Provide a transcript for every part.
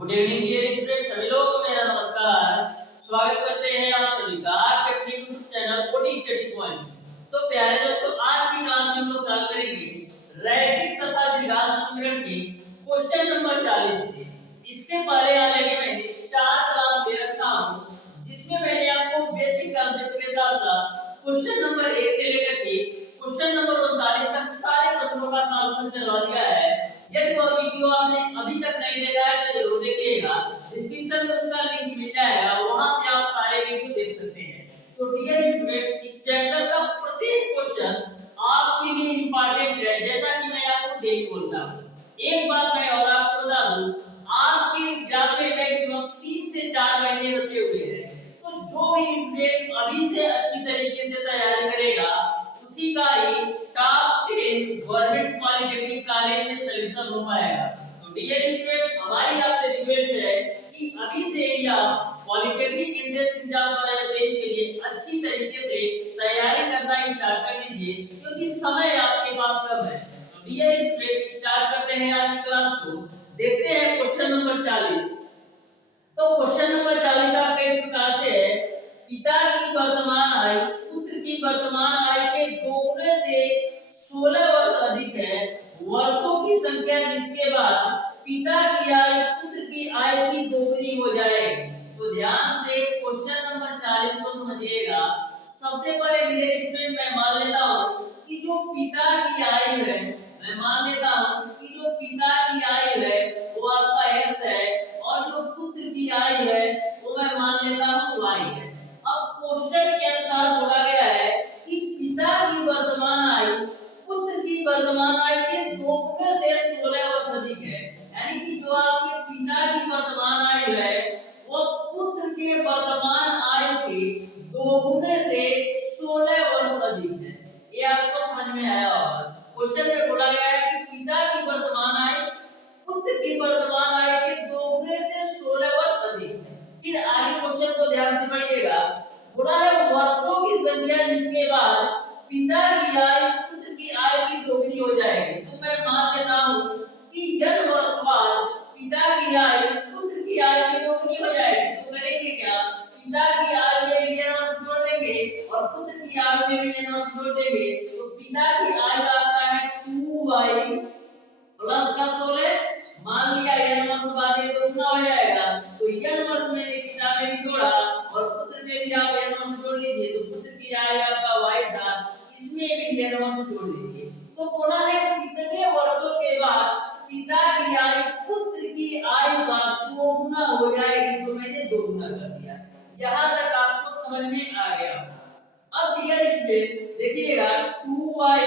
Good evening dear student, सभी लोगों को मेरा नमस्कार। स्वागत करते हैं आप सभी का technique YouTube channel OD study point में। तो प्यारे दोस्तों, आज की क्लास में हम लोग सॉल्व करेंगे रैखिक तथा द्विघात समीकरण के क्वेश्चन नंबर 40 से। इसके पहले ऑलरेडी मैंने 4 क्लास दे रखा हूं, जिसमें मैंने आपको बेसिक कांसेप्ट के साथ-साथ क्वेश्चन नंबर 1 से लेकर के क्वेश्चन नंबर 39 तक सारे प्रश्नों का सॉल्यूशन करवा दिया है। यदि वो वीडियो आपने अभी तक नहीं देखा है तो जरूर देखिएगा, डिस्क्रिप्शन में उसका लिंक मिल जाएगा, वहां से आप सारे वीडियो देख सकते हैं। तो डियर स्टूडेंट, इस चैप्टर का प्रत्येक क्वेश्चन आपके लिए इंपॉर्टेंट है, जैसा कि मैं आपको डेली बोलता हूं। एक बात मैं और आपको बता दूं, आपके एग्जाम में मैक्सिमम 3 से 4 महीने बचे हुए हैं। तो जो भी स्टूडेंट अभी से अच्छी तरीके से तैयारी करेगा, उसी का ही टॉप 10 गवर्नमेंट पॉलिटेक्निक कॉलेज में सिलेक्शन हो पाएगा। तो डियर स्टूडेंट, हमारी आपसे रिक्वेस्ट है कि अभी से ही आप पॉलिटेक्निक एंट्रेंस एग्जाम 2023 के लिए अच्छी तरीके से तैयारी करना स्टार्ट कर दीजिए, क्योंकि समय आपके पास कम है। तो डियर स्टूडेंट, स्टार्ट करते हैं आज की क्लास को। देखते हैं क्वेश्चन नंबर 40। तो क्वेश्चन नंबर 40 आपका इस प्रकार से है, पिता की वर्तमान आय पुत्र की वर्तमान आय के दोगुने से 16 वर्ष अधिक है। वर्षों की संख्या जिसके बाद पिता की आय पुत्र की आय की दोगुनी हो जाएगी। तो ध्यान से क्वेश्चन नंबर 40 को समझिएगा। सबसे पहले डियर स्टूडेंट, मैं मान लेता हूं कि जो पिता की आयु है, मैं मान लेता हूं कि जो पिता की आयु है वो आपका x है, और जो पुत्र की आयु है वो मैं मान लेता हूं y है। अब क्वेश्चन के अनुसार बोला गया है कि पिता की वर्तमान आयु पुत्र की वर्तमान आयु के दोगुने से 16 वर्ष अधिक है। यानी कि जो आपके पिता की वर्तमान आयु है वो पुत्र के वर्तमान आयु के दोगुने से 16 वर्ष अधिक है। ये आपको समझ में आया होगा। क्वेश्चन में बोला गया है कि पिता की वर्तमान आयु पुत्र की वर्तमान आयु के दोगुने से 16 वर्ष अधिक है। फिर आगे क्वेश्चन को ध्यान से पढ़िएगा। बोला है वर्षों की संख्या जिसके बाद पिता की आयु पुत्र की आयु की दोगुनी हो जाएगी। तो मैं मान लेता हूं कि n वर्ष बाद पिता की आयु पुत्र की आयु की दोगुनी हो जाएगी। तो करेंगे क्या, पिता की आयु में भी n वर्ष जोड़ देंगे और पुत्र की आयु में भी n वर्ष जोड़ देंगे। तो पिता की आयु आपका है 2y प्लस का 16, मान लिया n वर्ष बाद ये दोगुना हो जाएगा। तो n वर्ष मैंने पिता में भी जोड़ा और पुत्र में भी आप n वर्ष जोड़ लीजिए। तो पुत्र की आयु आपका y था, इसमें भी n वर्ष जोड़ लीजिए। तो बोला है कितने वर्षों के बाद पिता की आयु पुत्र की आयु का दोगुना हो जाएगी। तो मैंने दोगुना कर दिया। यहां तक आपको समझ में आ गया। अब डियर स्टूडेंट देखिएगा, 2y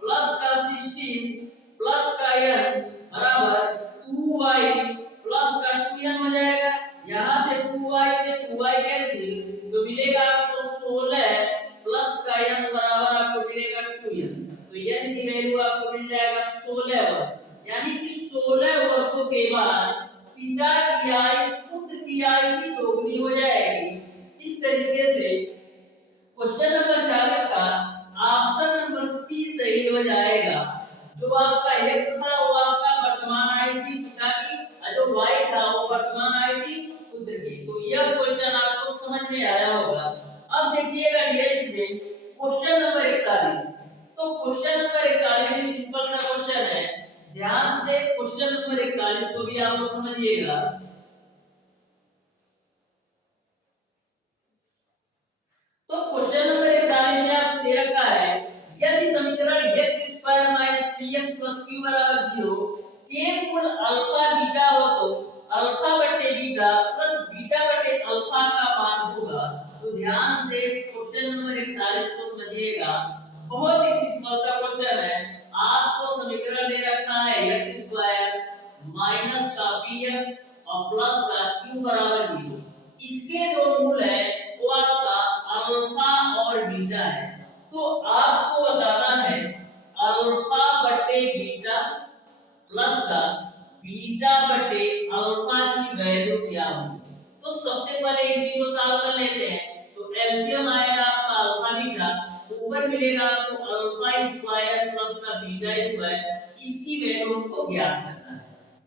प्लस का 16 प्लस का n बराबर 2y प्लस का 2n हो जाएगा। यहां से 2y से 2y कैंसिल, तो मिलेगा आपको 16 प्लस का n बराबर आपको मिलेगा 2n। तो n की वैल्यू आपको मिल जाएगा 16 वर्ष। यानी कि 16 वर्षों के बाद पिता की आयु पुत्र की आयु की दोगुनी हो जाएगी। इस तरीके से क्वेश्चन नंबर 40 का ऑप्शन नंबर सी सही हो जाएगा। जो आपका x था वो आपका वर्तमान आयु थी पिता की, और जो y था वो वर्तमान आयु थी पुत्र की। तो यह क्वेश्चन आपको समझ में आया होगा। अब देखिएगा डियर स्टूडेंट, क्वेश्चन नंबर 41। तो क्वेश्चन नंबर 41 भी सिंपल सा क्वेश्चन है। ध्यान से क्वेश्चन नंबर 41 को भी आप लोग समझिएगा। तो क्वेश्चन नंबर 41 में आपको दे रखा है, यदि समीकरण x² - 3x + q = 0 के मूल अल्फा बीटा हो तो अल्फा बटे बीटा प्लस बीटा बटे अल्फा का मान होगा। तो ध्यान से क्वेश्चन नंबर 41 को समझिएगा। बहुत ही सिंपल सा क्वेश्चन है। आपको समीकरण दे रखा है x² माइनस का px और प्लस का q = 0। इसके जो मूल है वो आपका अल्फा और बीटा है। तो आपको बताना है अल्फा बटे बीटा प्लस का बीटा बटे अल्फा की वैल्यू क्या होगी। तो सबसे पहले इसी को सॉल्व कर लेते हैं। तो एलसीएम आएगा आपका अल्फा बीटा, ऊपर मिलेगा आपको अल्फा स्क्वायर प्लस का बीटा स्क्वायर। इसकी वैल्यू को ज्ञात करना है।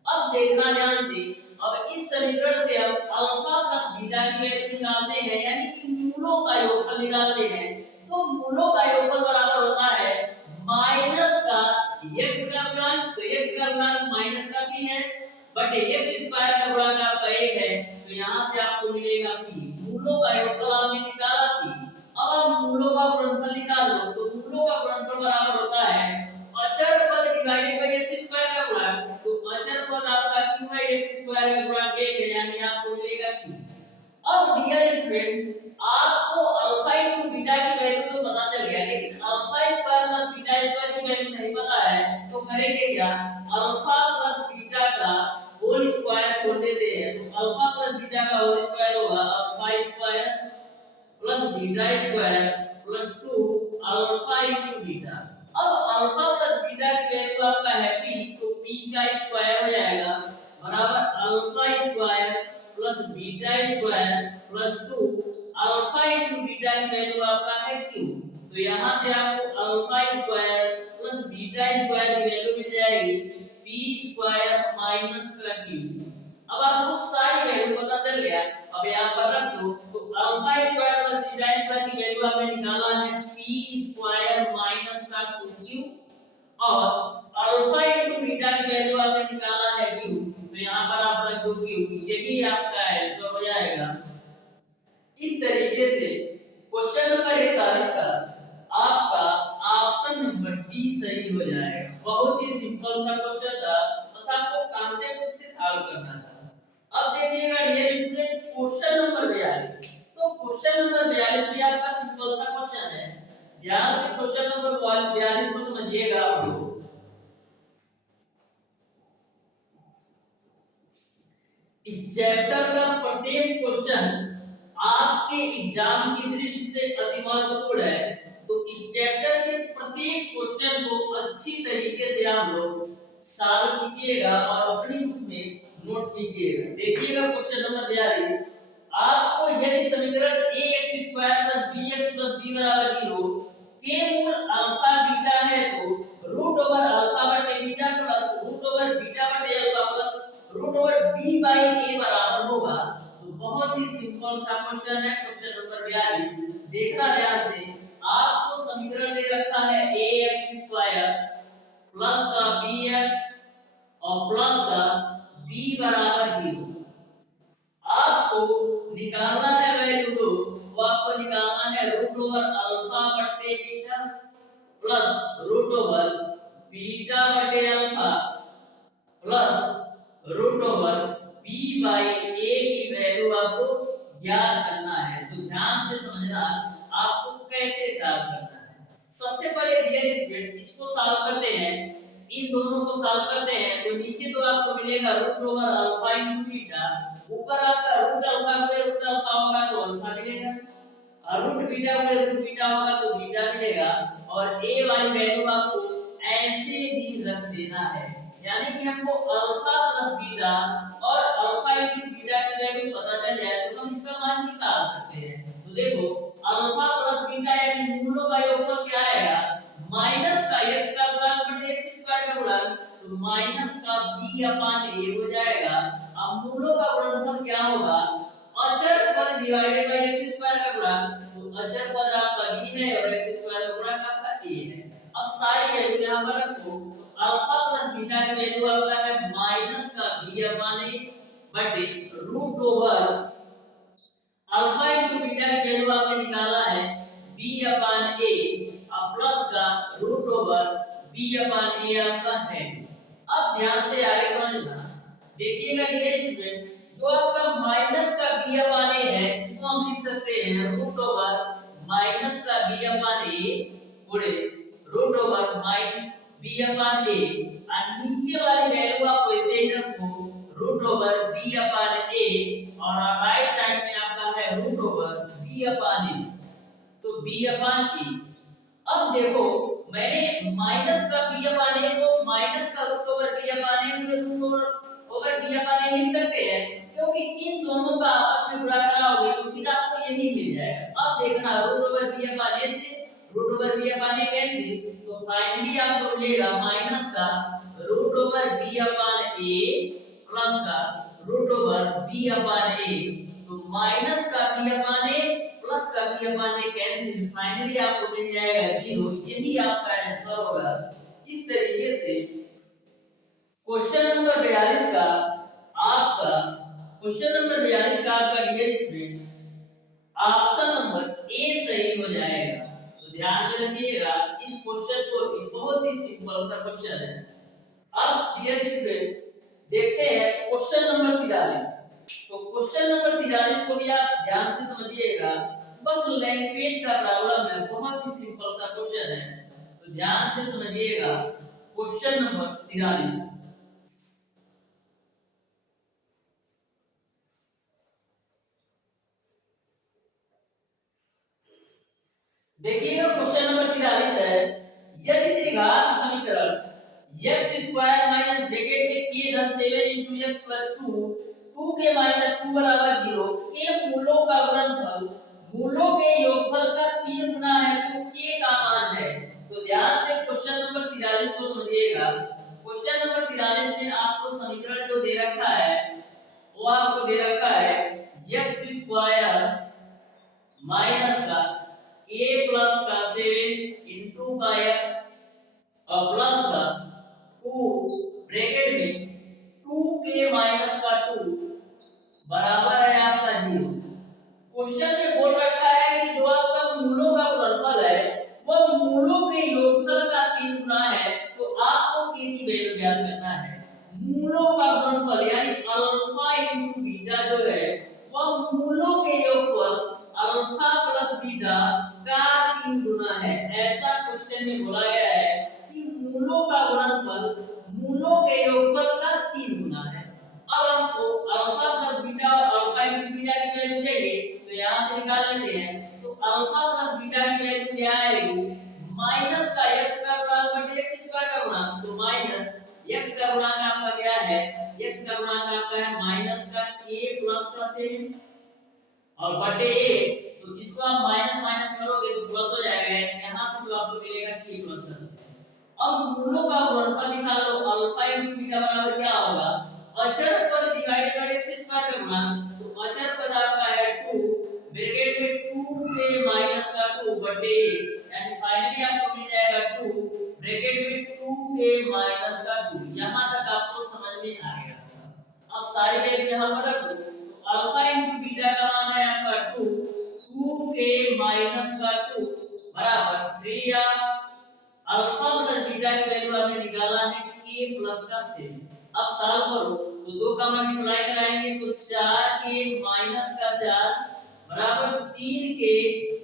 अब देखना ध्यान से, अब इस समीकरण से हम अल्फा प्लस बीटा की वैल्यू निकालते हैं, यानी कि मूलों का योगफल निकालते हैं, तो मूलों का योगफल बराबर होता है माइनस का x का गुणांक, तो x का गुणांक माइनस का p है, बट x स्क्वायर का गुणांक आपका 1 है, तो यहां से आपको मिलेगा p। मूलों का योगफल आपने निकाला p। अब आप मूलों का गुणनफल निकाल लो, तो मूलों का गुणनफल बराबर होता है अचर पद डिवाइडेड बाय x स्क्वायर का गुणांक, तो अचर पद आपका q है, x स्क्वायर का गुणांक 1 है, यानी आपको मिलेगा q। अब डियर स्टूडेंट, आपको अल्फा इनटू बीटा की वैल्यू तो पता चल गया, लेकिन alpha square plus beta square की वैल्यू नहीं पता है, तो करेंगे क्या, अल्फा प्लस बीटा का होल स्क्वायर खोल देते हैं, तो अल्फा प्लस बीटा का होल स्क्वायर होगा alpha square plus beta square plus 2 alpha into beta. अब अल्फा प्लस बीटा की वैल्यू आपका है p, तो p का स्क्वायर हो जाएगा बराबर alpha square plus beta square plus 2 alpha into beta की वैल्यू आपका है q। तो यहां से आपको alpha square plus beta square की वैल्यू मिल जाएगी p स्क्वायर माइनस का q। अब आपको सारी वैल्यू पता चल गया, अब यहां पर रख दो, तो alpha square plus beta square की वैल्यू आपने निकाला है p स्क्वायर माइनस का 2q, और अल्फा इनटू बीटा की वैल्यू आपने निकाला है q, तो यहां पर आप रख दो q, यही आपका आंसर हो जाएगा। इस तरीके से क्वेश्चन नंबर 41 का आपका ऑप्शन नंबर डी सही हो जाएगा। बहुत ही सिंपल सा क्वेश्चन था, बस आपको कांसेप्ट से सॉल्व करना था। अब देखिएगा डियर स्टूडेंट क्वेश्चन नंबर 42, तो क्वेश्चन नंबर 42 भी आपका सिंपल सा क्वेश्चन है, ध्यान से क्वेश्चन नंबर 42 को समझिएगा आप लोग। इस चैप्टर का प्रत्येक क्वेश्चन आपके एग्जाम की दृष्टि से अति महत्वपूर्ण है, तो इस चैप्टर के प्रत्येक क्वेश्चन को अच्छी तरीके से आप लोग सॉल्व कीजिएगा और अपनी बुक में नोट कीजिएगा। देखिएगा क्वेश्चन नंबर 42, आपको यदि समीकरण ax² + bx + b = 0 के मूल अल्फा बीटा है, तो रूट ओवर अल्फा बटे beta plus root over beta बटे alpha plus root over b by a बराबर होगा। तो बहुत ही सिंपल सा क्वेश्चन है क्वेश्चन नंबर 42, देखना ध्यान से। आपको समीकरण दे रखा है ax² प्लस का bx और प्लस का b बराबर 0। आपको निकालना है वैल्यू दो, तो आपको निकालना है रूट ओवर अल्फा बटे beta plus root over beta बटे alpha plus root over b by a की वैल्यू आपको ज्ञात करना है। तो ध्यान से समझना आपको कैसे सॉल्व करना है। सबसे पहले डियर स्टूडेंट इसको सॉल्व करते हैं, इन दोनों को सॉल्व करते हैं, तो नीचे तो आपको मिलेगा root over alpha into beta, ऊपर आपका रूट अल्फा पे रूट अल्फा होगा तो अल्फा मिलेगा, और रूट बीटा पे रूट बीटा होगा तो बीटा मिलेगा, और a वाली वैल्यू आपको ऐसे भी रख देना है, यानी कि हमको अल्फा प्लस बीटा और अल्फा इनटू बीटा की वैल्यू पता चल जाए तो हम इसका मान निकाल सकते हैं। तो देखो अल्फा प्लस बीटा यानी मूलों का योगफल क्या आएगा, माइनस का x का गुणांक बटे x स्क्वायर का गुणांक, तो माइनस का b अपान a हो जाएगा। अब मूलों का गुणनफल क्या होगा, अचर पद डिवाइडेड बाय x स्क्वायर का गुणांक, तो अचर पद आपका b है और x स्क्वायर का गुणांक आपका a है। अब सारी वैल्यू यहां पर रखो, अल्फा प्लस बीटा की वैल्यू आपका है माइनस का b अपान a बटे root over alpha into beta की वैल्यू आपने निकाला है b अपान a, अब प्लस का root over b upon a आपका है। अब ध्यान से आगे समझना, देखिएगा डियर स्टूडेंट, जो आपका माइनस का b अपान a है इसको हम लिख सकते हैं रूट ओवर माइनस का b अपान a गुणे root over minus b upon a, और नीचे वाली वैल्यू आप वैसे ही रखो root over b upon a, और राइट साइड में आपका है root over b upon a, तो b अपान a। अब देखो मैंने माइनस का b अपान a को माइनस का root over b upon a गुणे root over b upon a लिख सकते हैं, क्योंकि इन दोनों का आपस में गुणा कराओगे तो फिर आपको यही मिल जाएगा। अब देखना root over b upon a से root over b upon a cancel, तो फाइनली आपको मिलेगा माइनस का root over b upon a plus का root over b upon a। तो माइनस का b अपान a प्लस का b upon a cancel, finally आपको मिल जाएगा 0। यही आपका आंसर होगा। इस तरीके से क्वेश्चन नंबर 42 का आपका dear student option number A सही हो जाएगा। तो ध्यान में रखिएगा इस क्वेश्चन को, बहुत ही सिंपल सा क्वेश्चन है। अब डियर स्टूडेंट देखते हैं क्वेश्चन नंबर 43। तो क्वेश्चन नंबर 43 को भी आप ध्यान से समझिएगा, बस लैंग्वेज का प्रॉब्लम है, बहुत ही सिंपल सा क्वेश्चन है। तो ध्यान से समझिएगा क्वेश्चन नंबर 43। देखिएगा क्वेश्चन नंबर 43 है, यदि त्रिघात समीकरण x स्क्वायर माइनस ब्रैकेट में k धन 7 into x plus 2 2 के माइनस 2 बराबर 0 के मूलों का गुणनफल मूलों के योगफल का 3 गुना है तो k का मान है। तो ध्यान से क्वेश्चन नंबर 43 को समझिएगा। क्वेश्चन नंबर 43 में आपको समीकरण जो दे रखा है वो आपको दे रखा है x स्क्वायर माइनस का a प्लस का 7 into का x और प्लस का 2 ब्रैकेट में 2k माइनस का 2 बराबर है आपका 0। क्वेश्चन में बोल रखा है कि जो आपका मूलों का गुणनफल है वह मूलों के योगफल का 3 गुना है। तो आपको k की वैल्यू ज्ञात करना है। मूलों का गुणनफल यानी अल्फा इनटू बीटा जो है वह मूलों के योगफल अल्फा प्लस बीटा का 3 गुना है। ऐसा क्वेश्चन में बोला गया है कि मूलों का गुणनफल मूलों के योगफल का 3 गुना है। अब हमको अल्फा प्लस बीटा और अल्फा इनटू बीटा की वैल्यू चाहिए, तो यहां से निकाल लेते हैं। तो अल्फा प्लस बीटा की वैल्यू क्या आएगी, माइनस का x का गुणांक बटे x स्क्वायर का गुणांक। तो माइनस x का गुणांक आपका क्या है, x का गुणांक आपका है माइनस का k प्लस का 7 और बटे a। तो इसको आप माइनस माइनस करोगे तो प्लस हो जाएगा, यानी यहां से तो आपको मिलेगा k प्लस का 7। अब मूलों का गुणनफल निकाल लो, अल्फा इनटू बीटा बराबर क्या होगा, अचर पद डिवाइडेड बाय x स्क्वायर का गुणांक। तो अचर पद आपका है 2 ब्रैकेट में 2k माइनस का 2 बटे यानी फाइनली आपको मिल जाएगा 2 ब्रैकेट में 2k माइनस का 2। यहां तक आपको समझ में आ गया। अब सारी वैल्यू यहां पर रख दो। तो अल्फा इनटू बीटा का मान है आपका 2 2k माइनस का 2 बराबर 3 या अल्फा प्लस बीटा की वैल्यू आपने निकाला है k प्लस का 7। अब सॉल्व करो तो 2 का मल्टीप्लाई कराएंगे तो 4k माइनस का 4 बराबर 3k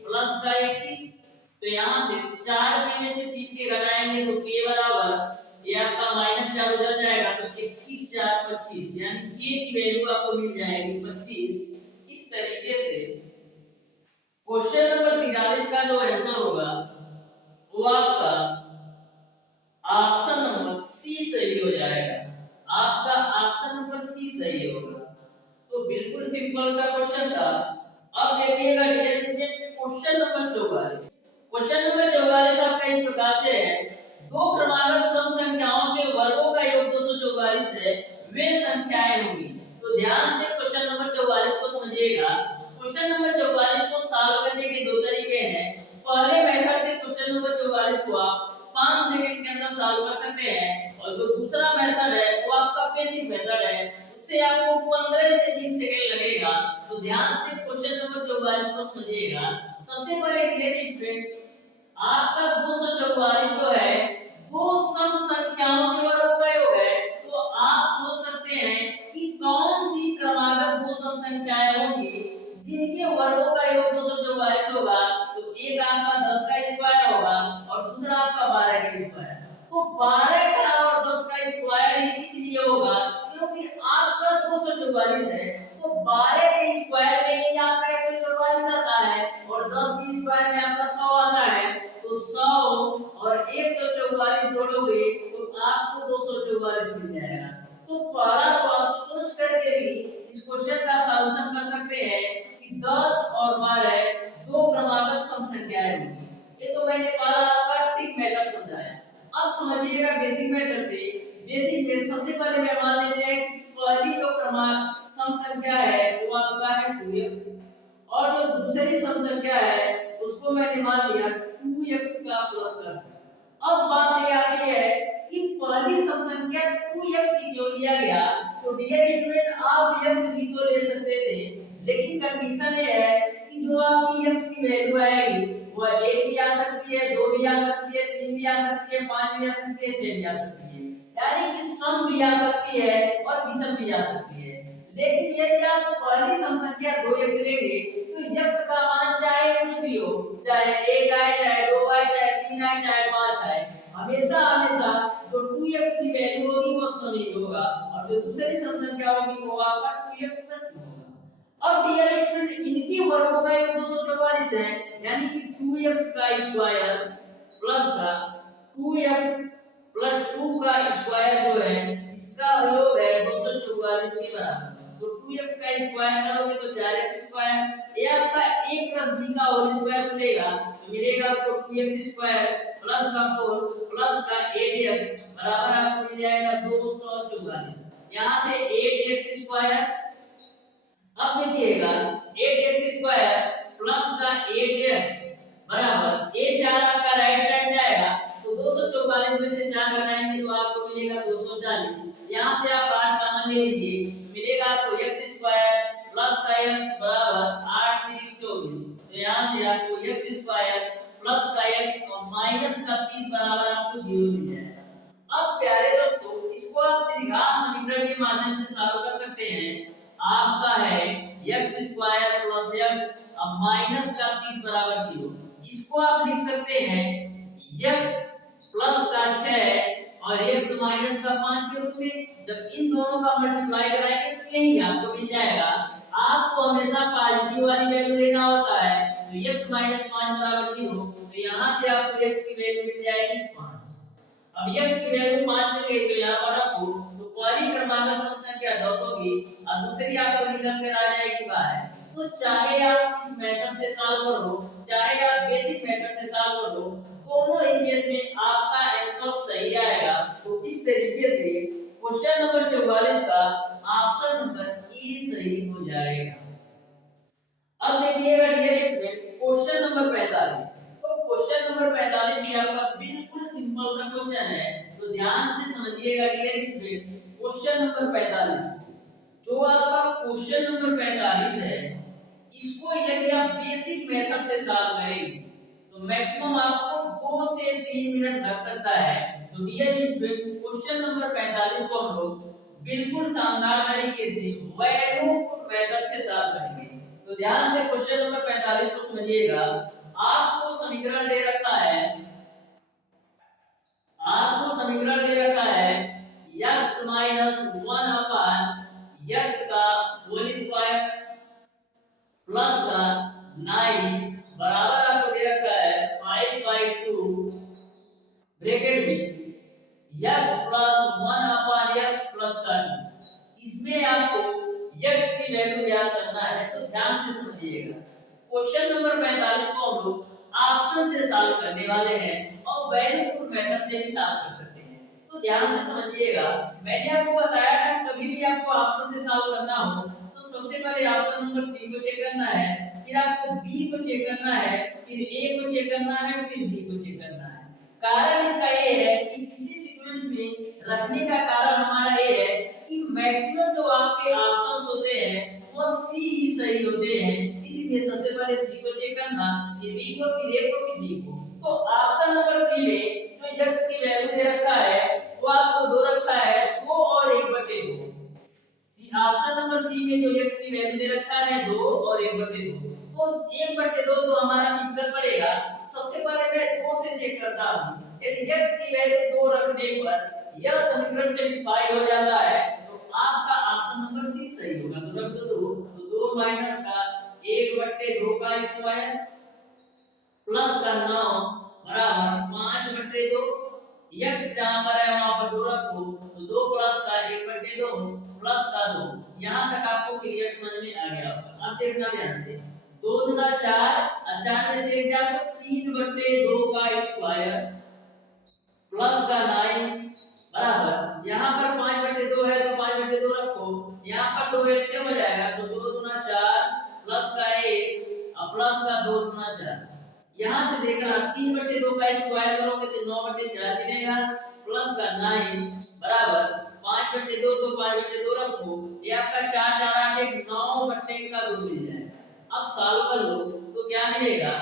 प्लस का 21। तो यहां से 4k में से 3k घटाएंगे तो k बराबर ये आपका माइनस 4 उधर जाएगा तो 21 4 25 यानी k की वैल्यू आपको मिल जाएगी 25। इस तरीके से क्वेश्चन नंबर 43 का जो आंसर होगा वो आपका ऑप्शन नंबर सी सही हो जाएगा। आपका ऑप्शन नंबर सी सही होगा। तो बिल्कुल सिंपल सा क्वेश्चन था। अब देखिएगा क्वेश्चन नंबर 44। क्वेश्चन नंबर 44 आपका इस प्रकार से है, दो क्रमागत सम संख्याओं के वर्गों का योग 244 है, वे संख्याएं होंगी। तो ध्यान से क्वेश्चन नंबर 44 को समझिएगा। क्वेश्चन नंबर 44 को सॉल्व करने के दो तरीके हैं। पहले मेथड से क्वेश्चन नंबर 44 को आप 5 सेकंड के अंदर सॉल्व कर सकते हैं और जो दूसरा मेथड है वो आपका बेसिक मेथड है, उससे आपको 15 से 20 सेकंड लगेगा। तो ध्यान से क्वेश्चन नंबर 44 को समझिएगा। सबसे पहले डियर स्टूडेंट आपका 244 जो है दो सम संख्याओं के वर्गों का योग है। तो आप सोच सकते हैं कि कौन सी क्रमागत दो सम संख्याएं होंगी जिनके वर्गों का योग 244 होगा। तो एक आपका 10 का स्क्वायर होगा और दूसरा आपका 12 का स्क्वायर। तो 12 का और 10 का स्क्वायर ही इसलिए होगा क्योंकि आपका 244 है तो 12 के स्क्वायर में ही आपका 144 आता है और 10 के स्क्वायर में आपका 100 आता है। तो 100 और 144 जोड़ोगे तो आपको 244 मिल जाएगा। तो पहला तो आप सोच करके भी इस क्वेश्चन का सॉल्यूशन कर सकते हैं कि 10 और 12 दो क्रमागत सम संख्याएं होंगी। ये तो मैंने पहला आपका ट्रिक मेथड समझाया। अब समझिएगा बेसिक मेथड से। बेसिक में सबसे पहले मैं मान लेते हैं कि पहली जो संख्या है वो आपका है 2x, और जो दूसरी सम संख्या है उसको मैंने मान लिया 2x का प्लस कर। अब बात ये आती है कि पहली सम संख्या 2x की क्यों लिया गया। तो डियर स्टूडेंट आप x भी तो ले सकते थे, लेकिन कंडीशन ये है कि जो आपकी x की वैल्यू आएगी वो 1 भी आ सकती है, 2 भी आ सकती है, 3 भी आ सकती है, 5 भी आ सकती है, 6 भी आ सकती है, यानी कि सम भी आ सकती है और विषम भी आ सकती है। लेकिन यदि आप पहली सम संख्या 2x लेंगे तो x का मान चाहे कुछ भी हो, चाहे 1 आए, चाहे 2 आए, चाहे 3 आए, चाहे 5 आए, हमेशा हमेशा जो 2x की वैल्यू होगी वो सम ही होगा, और जो दूसरी सम संख्या होगी वो आपका 2x + 2 होगा। अब डियर स्टूडेंट इनकी वर्गों का योग 244 है, यानी कि 2x का स्क्वायर प्लस का 2x + 2 का स्क्वायर जो है इसका योग है 244 के बराबर। तो 2x का स्क्वायर करोगे तो 4x², ये आपका a + b का होल स्क्वायर मिलेगा, तो मिलेगा आपको 2x² प्लस का 4 प्लस का 8x बराबर आपको मिल जाएगा 244। यहां से 8x², अब देखिएगा 8x² प्लस का 8x बराबर ये 4 आपका राइट साइड जाएगा, तो 244 में से 4 घटाएंगे तो आपको मिलेगा 240। यहां से आप 8 कॉमन ले लीजिए, मिलेगा आपको x² प्लस का x बराबर 8 × 3 = 24। तो यहां से आपको x² प्लस का x और माइनस का 30 बराबर आपको 0 मिल जाएगा। अब प्यारे दोस्तों इसको आप त्रिघात समीकरण के माध्यम से सॉल्व कर सकते हैं। आपका है x² प्लस x अब माइनस का 30 बराबर 0। इसको आप लिख सकते हैं x प्लस का 6 और x माइनस का 5 के रूप में। जब इन दोनों का मल्टीप्लाई कराएंगे तो यही आपको मिल जाएगा। आपको हमेशा पॉजिटिव वाली वैल्यू लेना होता है, तो x - 5 बराबर 0, तो यहां से आपको x की वैल्यू मिल जाएगी 5। अब x की वैल्यू 5 मिल गई तो यहां पर रखो, तो पहली क्रमांक सम संख्या 10 होगी और दूसरी आपको निकल कर आ जाएगी 12। तो चाहे आप इस मेथड से सॉल्व करो, चाहे आप बेसिक मेथड से सॉल्व करो, दोनों ही केस में आपका आंसर सही आएगा। तो इस तरीके से क्वेश्चन नंबर 44 का ऑप्शन नंबर ए सही हो जाएगा। अब देखिएगा डियर स्टूडेंट क्वेश्चन नंबर 45। तो क्वेश्चन नंबर 45 भी आपका बिल्कुल सिंपल सा क्वेश्चन है, तो ध्यान से समझिएगा डियर स्टूडेंट। क्वेश्चन नंबर 45, जो आपका क्वेश्चन नंबर 45 है, इसको यदि आप बेसिक मेथड से सॉल्व करेंगे तो मैक्सिमम आपको 2 से 3 मिनट लग सकता है। तो डियर स्टूडेंट क्वेश्चन नंबर 45 को हम लोग बिल्कुल शानदार तरीके से वैल्यू पुट मेथड से सॉल्व करेंगे। तो ध्यान से क्वेश्चन नंबर 45 को समझिएगा। आपको समीकरण दे रखा है, x - 1 x का होल स्क्वायर प्लस का 9 बराबर आपको दे रखा है 5/2 ब्रैकेट में x + 1/x प्लस का 2। इसमें आपको x की वैल्यू ज्ञात करना है, तो ध्यान से समझिएगा। क्वेश्चन नंबर 45 को हम लोग ऑप्शन से सॉल्व करने वाले हैं और वैल्यू पुट मेथड से भी सॉल्व कर सकते हैं। तो ध्यान से समझिएगा। मैंने आपको बताया था कभी भी आपको ऑप्शन से सॉल्व करना हो तो सबसे पहले ऑप्शन नंबर सी को चेक करना है, फिर आपको बी को चेक करना है, फिर ए को चेक करना है, फिर डी को चेक करना है। कारण इसका ये है कि इसी सीक्वेंस में रखने का कारण हमारा ये है कि मैक्सिमम जो आपके ऑप्शंस होते हैं वो सी ही सही होते हैं, इसलिए सबसे पहले सी को चेक करना, फिर बी को, फिर ए को, फिर डी को। तो ऑप्शन नंबर सी में जो x की वैल्यू दे रखा है वो आपको 2 रखा है, 2 और 1/2। ऑप्शन नंबर सी में जो x की वैल्यू दे रखा है 2 और 1/2, तो 1/2 तो हमारा निकल पड़ेगा। सबसे पहले मैं 2 से चेक करता हूं, यदि x की वैल्यू 2 रखने पर यह समीकरण सिंपलीफाई हो जाता है तो आपका ऑप्शन नंबर सी सही होगा। तो रख दो 2, तो 2 माइनस का 1/2 का स्क्वायर प्लस का 9 बराबर 5/2। x जहां पर है वहां पर 2 रखो, तो 2 प्लस का 1/2 प्लस का 2। यहां तक आपको क्लियर समझ में आ गया होगा। अब देखना ध्यान से, 2 दूना 4 और 4 में से 1 जाए तो 3/2 का स्क्वायर प्लस का 9 बराबर, यहां पर 5/2 है तो 5/2 रखो, यहाँ पर 2 एलसीएम हो जाएगा तो 2 दूना 4 प्लस का 1 और प्लस का 2 दूना 4। यहाँ से देखना 3/2 का स्क्वायर करोगे तो 9/4 मिलेगा प्लस का 9 बराबर 5/2 तो 5/2 रखो, ये आपका 4 4 8 1 9/2 मिल जाएगा। अब सॉल्व कर लो तो क्या मिलेगा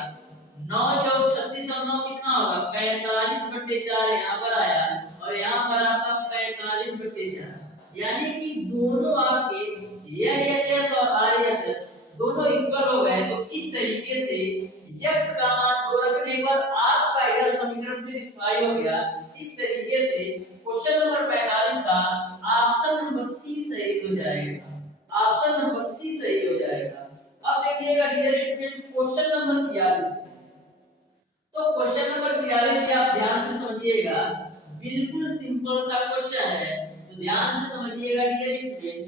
9 4 36 और 9 कितना होगा 45/4 यहाँ पर आया और यहाँ पर आपका 45/4, यानी कि दोनों आपके एलएचएस और आरएचएस दोनों इक्वल हो गए। तो इस तरीके से x का मान 2 रखने पर आपका यह समीकरण सेटिस्फाई हो गया। इस तरीके से क्वेश्चन नंबर 45 का ऑप्शन नंबर सी सही हो जाएगा। ऑप्शन नंबर सी सही हो जाएगा। अब देखिएगा डियर स्टूडेंट क्वेश्चन नंबर 46। तो क्वेश्चन नंबर 46 भी आप ध्यान से समझिएगा, बिल्कुल सिंपल सा क्वेश्चन है, तो ध्यान से समझिएगा डियर स्टूडेंट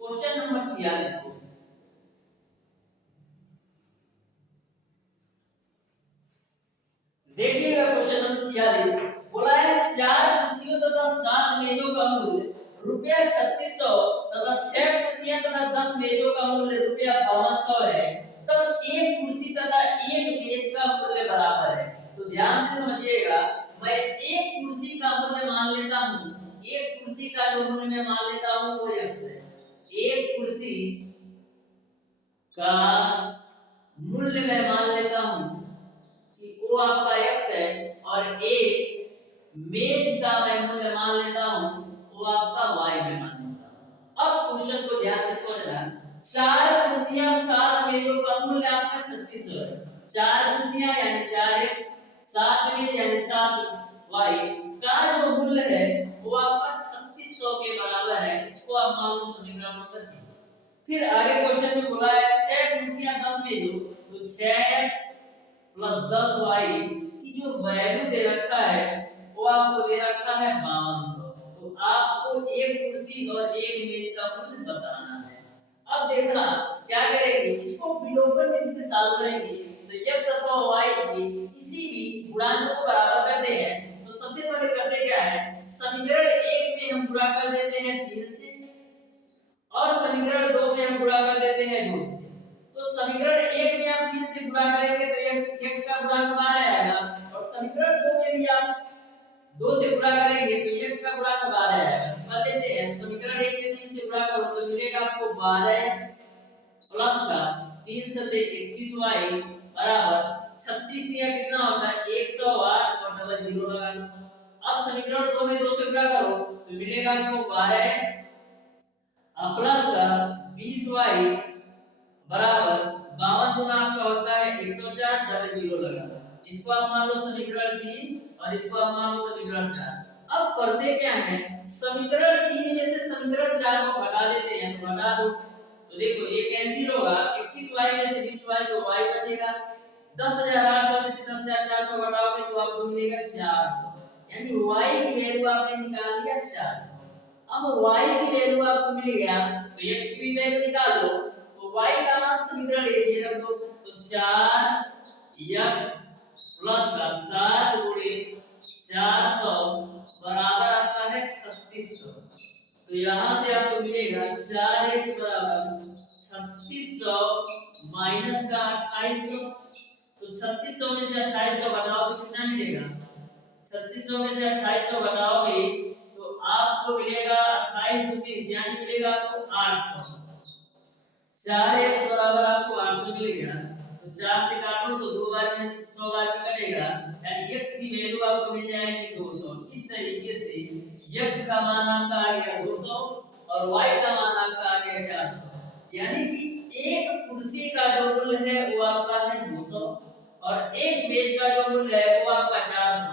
क्वेश्चन नंबर 46 को। देखिएगा क्वेश्चन नंबर 46 बोला है 4 कुर्सियों तथा 7 मेजों का मूल्य ₹3600 तथा 6 कुर्सियां तथा 10 मेजों का मूल्य ₹5200 है, तब एक कुर्सी तथा एक मेज का मूल्य बराबर है। तो ध्यान से समझिएगा, मैं एक कुर्सी का मूल्य मान लेता हूं, एक कुर्सी का जो मूल्य मैं मान लेता हूं वो x है। एक कुर्सी का मूल्य मैं मान लेता हूं कि वो आपका x है और एक मेज का मैं मूल्य मान लेता हूं वो आपका y मैं मान लेता हूं। अब क्वेश्चन को ध्यान से समझना, 4 कुर्सियां 7 मेजों का मूल्य आपका 3600 है। 4 कुर्सियां यानी 4x, 7 मेज यानी 7y का जो मूल्य है वो आपका 3600 के बराबर है। इसको आप मान लो समीकरण नंबर 3। फिर आगे क्वेश्चन में बोला है 6 कुर्सियां 10 मेजों, तो 6x प्लस 10y की जो वैल्यू दे रखा है वो आपको दे रखा है 5200। तो आपको एक कुर्सी और एक मेज का मूल्य बताना है। अब देखना क्या करेंगे, इसको विलोपन विधि से सॉल्व करेंगे। तो x अथवा y के किसी भी गुणांक को बराबर करते हैं तो सबसे पहले करते क्या है, समीकरण 1 में हम गुणा कर देते हैं 3 से और समीकरण 2 में हम गुणा कर देते हैं 2 से। तो समीकरण 1 में आप 3 से गुणा करेंगे तो x का गुणांक 12 आएगा और समीकरण 2 में भी आप 2 से गुणा करेंगे तो x का गुणांक 12 आएगा। कर लेते हैं, समीकरण 1 में 3 से गुणा करो तो मिलेगा आपको 12x प्लस का 3 7 21y बराबर 36 दिया कितना होता है 108 और डबल जीरो लगा लो। अब समीकरण 2 में 2 से गुणा करो तो मिलेगा आपको 12x प्लस का 20y बराबर 52 गुना आपका होता है 104 डबल जीरो लगा। इसको आप मान लो समीकरण 3 और इसको आप मान लो समीकरण 4। अब करते क्या है, समीकरण 3 में से समीकरण 4 को घटा देते हैं, तो घटा दो तो देखो ये कैंसिल होगा, 21y में से 20y तो y बचेगा, 10800 में से 10400 घटाओगे तो आपको मिलेगा 400, यानी y की वैल्यू आपने निकाल लिया 400। अब y की वैल्यू आपको मिल गया तो x की भी वैल्यू निकाल लो, तो y का मान समीकरण 1 में रख दो तो 4x प्लस का 7 गुणे 400 बराबर आपका है 3600। तो यहाँ से आपको मिलेगा 4x बराबर 3600 माइनस का 2800। तो 3600 में से 2800 घटाओ तो कितना मिलेगा, 3600 में से 2800 घटाओगे तो आपको मिलेगा 28 × 30 यानी मिलेगा आपको 800। 4x बराबर आपको 800 मिल गया, तो 4 से काटो तो 2 बार में 100 बार कटेगा, यानी x की वैल्यू आपको मिल जाएगी 200। इस तरीके से x का मान आपका आ गया 200 और y का मान आपका आ गया 400, यानी कि एक कुर्सी का जो मूल्य है वो आपका है 200 और एक मेज का जो मूल्य है वो आपका 400,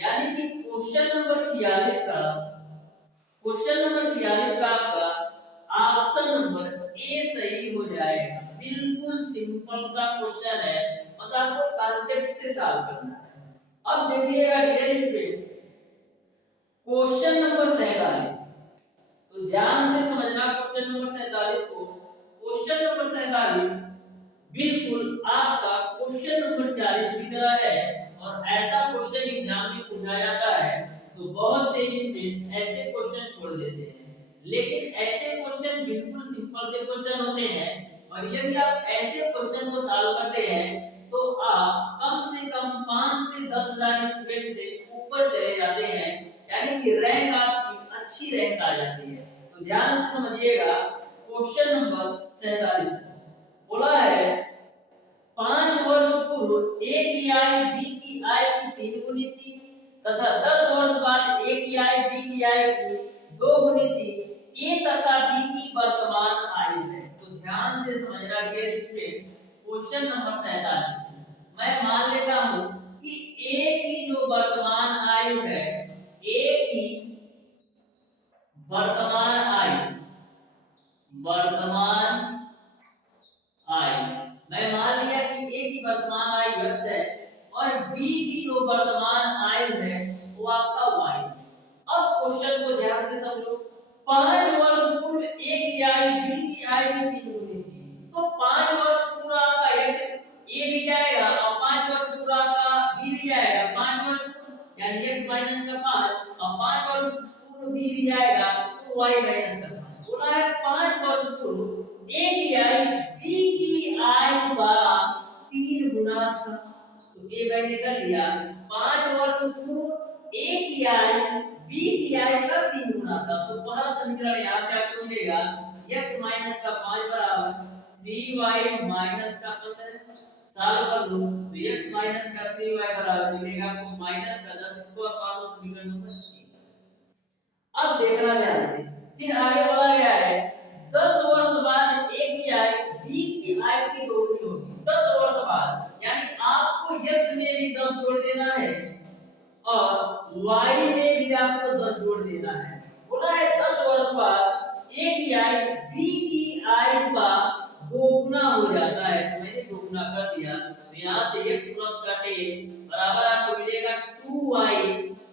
यानी कि क्वेश्चन नंबर 46 का आपका ऑप्शन नंबर ए सही हो जाएगा। बिल्कुल सिंपल सा क्वेश्चन है, बस आपको कांसेप्ट से सॉल्व करना है। अब देखिएगा डियर स्टूडेंट क्वेश्चन नंबर 47, तो ध्यान से समझना क्वेश्चन नंबर 47 को। क्वेश्चन नंबर 47 बिल्कुल आपका क्वेश्चन नंबर 40 की तरह है और ऐसा क्वेश्चन एग्जाम में पूछा जाता है तो बहुत से स्टूडेंट ऐसे क्वेश्चन छोड़ देते हैं, लेकिन ऐसे क्वेश्चन बिल्कुल सिंपल से क्वेश्चन होते हैं, और यदि आप ऐसे क्वेश्चन को सॉल्व करते हैं तो आप कम से कम 5 से 10,000 स्टूडेंट से ऊपर चले जाते हैं, यानी कि रैंक आपकी अच्छी रैंक आ जाती है। तो ध्यान से समझिएगा, क्वेश्चन नंबर 47 बोला है 5 वर्ष पूर्व ए की आय बी की आय की 3 गुनी थी तथा 10 वर्ष बाद ए की आय बी की आय की 2 गुनी थी। ए तथा बी की वर्तमान आय है। तो ध्यान से समझना डियर स्टूडेंट, क्वेश्चन नंबर 47 मैं मान लेता हूं कि ए की जो वर्तमान आयु है, ए की वर्तमान आयु मैं मान लिया कि ए की वर्तमान आयु x है और बी की जो वर्तमान आयु है वो आपका y है। अब क्वेश्चन को ध्यान से समझो, 5 वर्ष पूर्व ए की आयु बी की आयु की 3 गुनी थी, तो 5 वर्ष पूरा आपका x ए भी जाएगा और 5 वर्ष पूरा आपका बी भी जाएगा। 5 वर्ष पूर्व यानी x माइनस का 5 और 5 वर्ष पूर्व बी भी जाएगा तो y माइनस का 5। बोला है 5 वर्ष पूर्व ए की आयु बी की आयु का 3 गुना था। तो ए मैंने कर लिया, 5 वर्ष पूर्व ए की आयु बी की आयु का 3 गुना था। तो पहला समीकरण यहां से आपको मिलेगा x माइनस का 5 बराबर 3y माइनस का 15। सॉल्व कर लो तो x माइनस का 3y बराबर मिलेगा आपको माइनस का 10। इसको आप पाओ समीकरण नंबर 3। अब देखना ध्यान से, फिर आगे बोला गया है 10 वर्ष बाद ए की आयु बी की आयु की 2 गुनी होगी। 10 वर्ष बाद यानी आपको x में भी 10 जोड़ देना है और y में भी आपको 10 जोड़ देना है। बोला है 10 वर्ष बाद ए की आयु बी की आयु का 2 गुना हो जाता है। तो मैंने 2 गुना कर दिया, तो यहां से x प्लस का 10 बराबर आपको मिलेगा 2y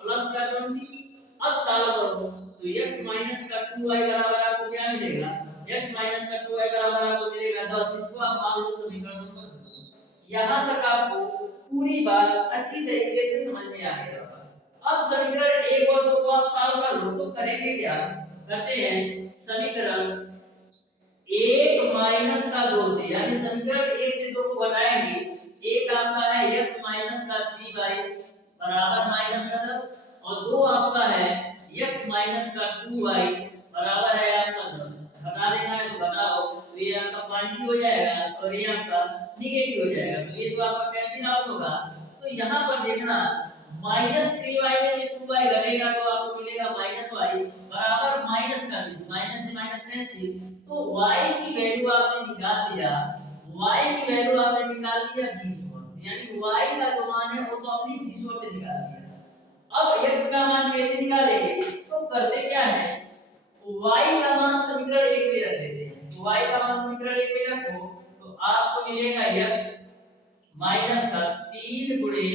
प्लस का 20। अब सॉल्व करो तो x माइनस का 2y बराबर आपको क्या मिलेगा, x माइनस का 2y बराबर आपको मिलेगा 10। इसको आप मान लो समीकरण नंबर 2। यहां तक आपको पूरी बात अच्छी तरीके से समझ में आ गया। अब समीकरण 1 और 2 को आप सॉल्व कर लो तो करेंगे क्या, करते हैं समीकरण 1 माइनस का 2 से, यानी समीकरण 1 से 2 को घटाएंगे। एक आपका है x माइनस का 3y बराबर माइनस का 10 और 2 आपका है x माइनस का 2y बराबर है आपका 10। घटा देना है तो घटाओ, तो ये आपका पॉजिटिव हो जाएगा और ये आपका नेगेटिव हो जाएगा। तो ये तो आपका कैंसिल आउट होगा। तो यहाँ पर देखना माइनस 3y में से 2y घटेगा तो आपको मिलेगा माइनस y बराबर माइनस का 20। माइनस से माइनस कैंसिल, तो y की वैल्यू आपने निकाल दिया, y की वैल्यू आपने निकाल दिया 20 वर्ष, यानी y का जो मान है वो तो आपने 20 वर्ष से निकाल दिया। अब x का मान कैसे निकालेंगे, तो करते क्या है, y का मान समीकरण 1 में रख देते हैं। तो y का मान समीकरण 1 में रखो तो आपको मिलेगा x माइनस का 3 गुणे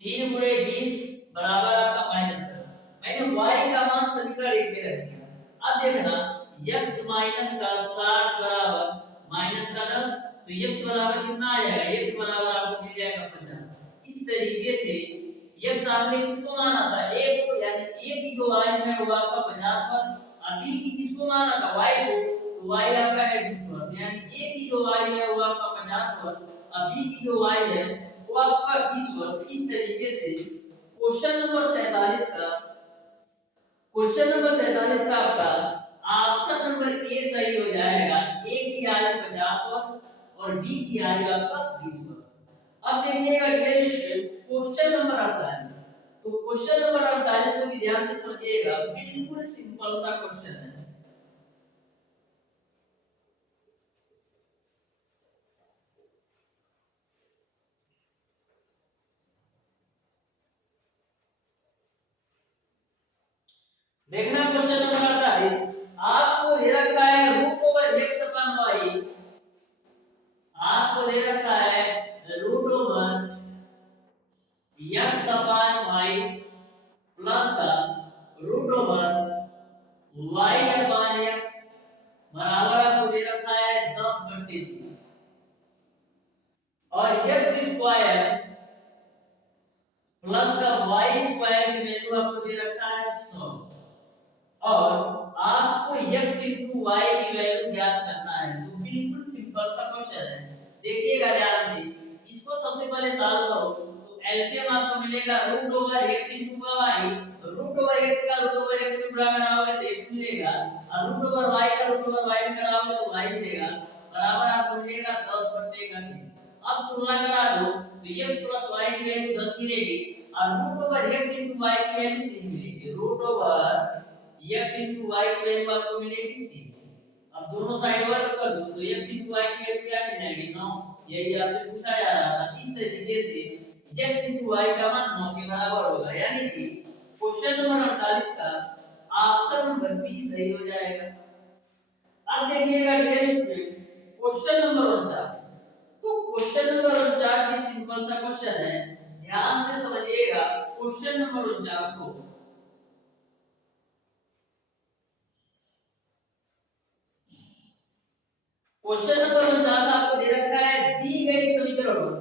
20 बराबर आपका माइनस का, मैंने y का मान समीकरण 1 में रख दिया। अब देखना x माइनस का 60 बराबर माइनस का 10, तो x बराबर कितना आ जाएगा, x बराबर आपको मिल जाएगा 50। इस तरीके से x आपने किसको माना था, a को, यानी a की जो आयु है वो आपका 50 वर्ष, और b की किसको माना था, y को, तो y आपका है 20 वर्ष, यानी a की जो आयु है वो आपका 50 वर्ष और b की जो आयु है वो आपका 20 वर्ष। इस तरीके से क्वेश्चन नंबर 47 का आपका ऑप्शन नंबर ए सही हो जाएगा। ए की आयु 50 वर्ष और बी की आयु आपका 20 वर्ष। अब देखिएगा डियर स्टूडेंट क्वेश्चन नंबर 48। तो क्वेश्चन नंबर 48 को भी ध्यान से समझिएगा, बिल्कुल सिंपल सा क्वेश्चन है। देखना क्वेश्चन नंबर 48, आपको दे रखा है रूट ओवर x अपन y, आपको दे रखा है रूट ओवर x अपन y प्लस का रूट ओवर y अपन x बराबर आपको दे रखा है 10/3 और x स्क्वायर प्लस का y स्क्वायर की वैल्यू आपको दे रखा है 100 और y की वैल्यू ज्ञात करना है। तो बिल्कुल सिंपल सा क्वेश्चन है, देखिएगा ध्यान से। इसको सबसे पहले सॉल्व करो तो एलसीएम आपको मिलेगा root over x into y। Root over x का रूट ओवर x में गुणा कराओगे तो x मिलेगा, और रूट ओवर y का रूट ओवर y में कराओगे तो y मिलेगा, बराबर आपको मिलेगा 10 बटे का 3। अब तुलना करा दो तो x प्लस y की वैल्यू 10 मिलेगी और root over x into y की वैल्यू 3 मिलेगी। Root over x into y की वैल्यू आपको मिलेगी 3। अब दोनों साइड वर्क कर दो तो x इंटू y की वैल्यू क्या मिल जाएगी 9। यही आपसे पूछा जा रहा था। इस तरीके से x इंटू y का मान 9 के बराबर होगा, यानी कि क्वेश्चन नंबर 48 का ऑप्शन नंबर बी सही हो जाएगा। अब देखिएगा डियर स्टूडेंट क्वेश्चन नंबर 49। तो क्वेश्चन नंबर 49 भी सिंपल सा क्वेश्चन है, ध्यान से समझिएगा क्वेश्चन नंबर 49 को। क्वेश्चन नंबर 49 आपको दे रखा है दी गई समीकरण,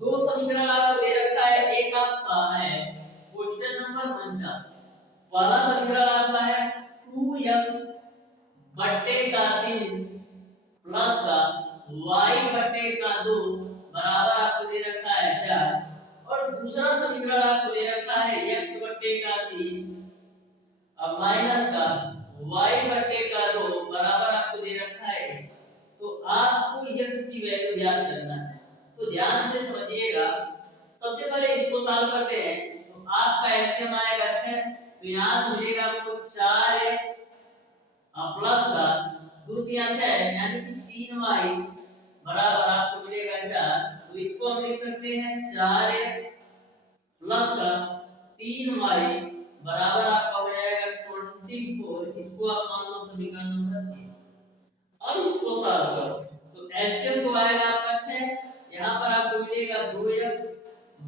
दो समीकरण आपको दे रखा है। एक आपका है क्वेश्चन नंबर 49, पहला समीकरण आपका है 2x बटे का 3 प्लस का y बटे का 2 बराबर आपको दे रखा है 4, और दूसरा समीकरण आपको दे रखा है x बटे का 3 अब माइनस का y बटे का 2 बराबर आपको दे रखा है। तो आपको x की वैल्यू ज्ञात करना है, तो ध्यान से समझिएगा। सबसे पहले इसको सॉल्व करते हैं तो आपका एलसीएम आएगा 6, तो यहां से मिलेगा आपको 4x प्लस का 2 3 6 यानी कि 3y बराबर आपको मिलेगा 4। तो इसको हम लिख सकते हैं 4x प्लस का 3y बराबर आपका हो जाएगा 24। इसको आप मान लो समीकरण नंबर 3। अब इसको सॉल्व करो तो एलसीएम तो आएगा आपका 6, यहां पर आपको मिलेगा 2x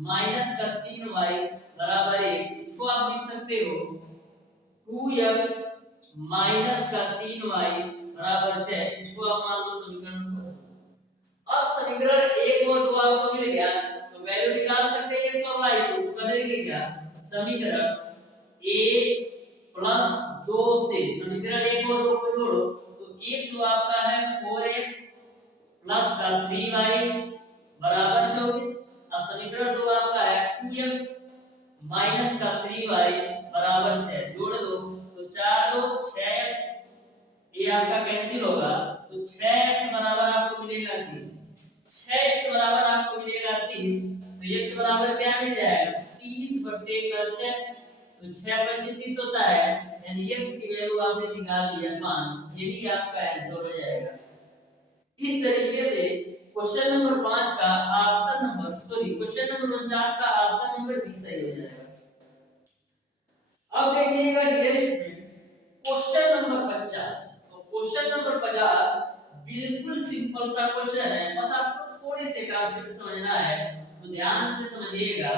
माइनस का 3y बराबर 1। इसको आप लिख सकते हो 2x माइनस का 3y बराबर 6। इसको आप मान लो समीकरण नंबर 2। अब समीकरण 1 और 2 आपको मिल गया तो वैल्यू निकाल सकते हैं x और y को। तो करेंगे क्या, समीकरण 1 प्लस 2 से समीकरण 1 और 2 को जोड़ो तो एक तो आपका है 4x प्लस का 3y बराबर 24, और समीकरण 2 आपका है 2x माइनस का 3y बराबर 6। जोड़ दो तो 4 2 6x, ये आपका कैंसिल होगा तो 6x बराबर आपको मिलेगा 30। 6x बराबर आपको मिलेगा 30, तो x बराबर क्या मिल जाएगा 30 बटे का 6। तो 6 25 30 होता है, यानी x की वैल्यू आपने निकाल लिया 5। यही आपका आंसर हो जाएगा। इस तरीके से क्वेश्चन नंबर 5 का ऑप्शन नंबर क्वेश्चन नंबर 49 का ऑप्शन नंबर बी सही हो जाएगा। अब देखिएगा डियर स्टूडेंट क्वेश्चन नंबर 50। तो क्वेश्चन नंबर 50 बिल्कुल सिंपल सा क्वेश्चन है, बस आपको थोड़े से कॉन्सेप्ट समझना है, तो ध्यान से समझिएगा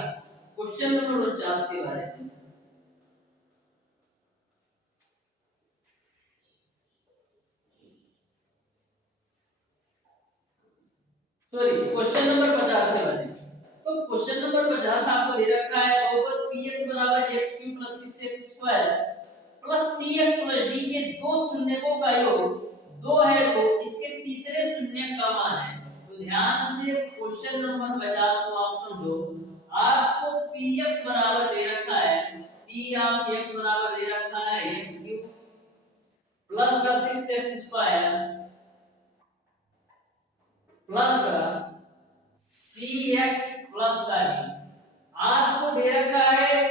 क्वेश्चन नंबर 49 के बारे में। क्वेश्चन नंबर 50 के बारे में। तो क्वेश्चन नंबर 50 आपको दे रखा है बहुपद px बराबर x³ + 6x² plus cx + d के दो शून्यकों का योग 2 है, तो इसके तीसरे शून्यक का मान है। तो ध्यान से क्वेश्चन नंबर 50 को आप समझो। आपको px बराबर दे रखा है, p ऑफ x बराबर दे रखा है x³ प्लस का 6x² प्लस का cx प्लस का d। आपको दे रखा है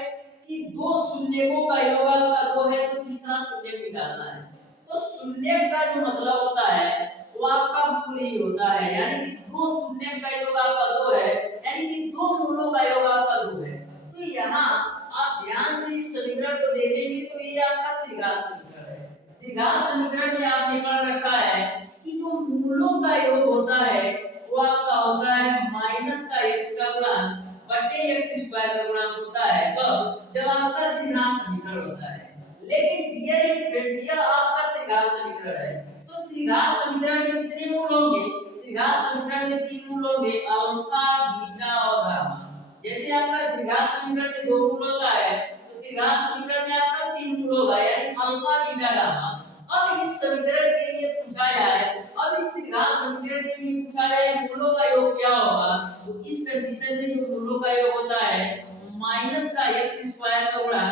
कि दो शून्यकों का योग आपका 2 है, तो तीसरा शून्यक निकालना है। तो शून्यक का जो मतलब होता है वो आपका मूल ही होता है, यानी कि दो शून्यक का योग आपका 2 है, यानी कि दो मूलों का योग आपका 2 है। तो यहाँ आप ध्यान से इस समीकरण को देखेंगे तो ये आपका त्रिघात समीकरण है। त्रिघात समीकरण में आपने पढ़ रखा है कि जो मूलों का योग होता है वो आपका होता है माइनस का x का गुणांक बटे x² का गुणांक होता है, कब, जब आपका त्रिघात समीकरण होता है। लेकिन डियर स्टूडेंट यह आपका त्रिघात समीकरण है, तो त्रिघात समीकरण में कितने मूल होंगे, त्रिघात समीकरण में 3 मूल होंगे, अल्फा बीटा और गामा। जैसे आपका त्रिघात समीकरण में 2 मूल होता है, तो त्रिघात समीकरण में आपका 3 मूल होगा, यानी अल्फा बीटा गामा। अब इस समीकरण के लिए पूछा जाए, अब इस त्रिघात समीकरण के लिए पूछा जाए मूलों का योग क्या होगा, तो इस कंडीशन में जो मूलों का योग होता है माइनस का x स्क्वायर का गुणा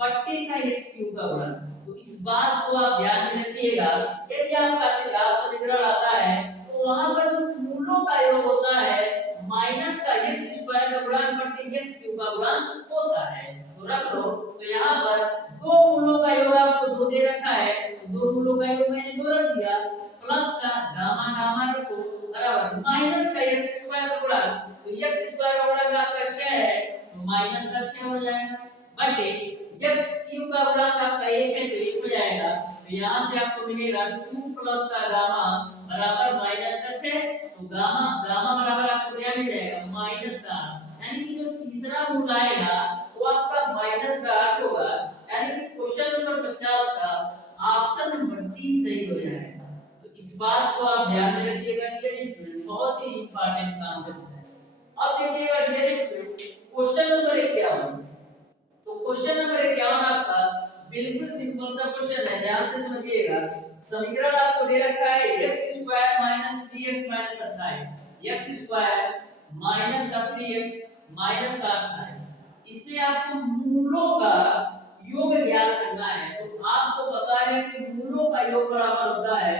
बट्टे का x क्यूब का गुणा। तो इस बात को आप ध्यान में रखिएगा, यदि आपका त्रिघात समीकरण आता है तो वहां पर जो मूलों का योग होता है माइनस का x स्क्वायर का गुणा बट्टे x क्यूब का गुणा होता है। तो रख लो, तो यहाँ पर दो मूलों का योग आपको दो दे रखा है, दो मूलों का योग मैंने दो रख दिया, प्लस का गामा गामा रखो बराबर माइनस का x स्क्वायर का गुणा, तो x स्क्वायर का गुणा आपका 6 है तो माइनस का 6 हो जाएगा बटे x क्यूब का गुणा आपका 1 है तो 1 हो जाएगा। तो यहां से आपको मिलेगा 2 प्लस का गामा बराबर माइनस का 6, तो गामा गामा बराबर आपको क्या मिल जाएगा माइनस का, यानी कि जो तीसरा मूल आएगा वो आपका माइनस का 8 होगा, यानी कि क्वेश्चन नंबर 50 का ऑप्शन नंबर डी सही हो जाएगा। तो इस बात को आप ध्यान में रखिएगा डियर स्टूडेंट, बहुत ही इंपॉर्टेंट कांसेप्ट है। अब देखिएगा डियर स्टूडेंट क्वेश्चन नंबर 51, तो क्वेश्चन नंबर 51 आपका बिल्कुल सिंपल सा क्वेश्चन है, ध्यान से समझिएगा। समीकरण आपको दे रखा है x square minus 3x minus 28, x square minus का 3x माइनस का 28, इसमें आपको मूलों का योग ज्ञात करना है। तो आपको पता है कि मूलों का योग बराबर होता है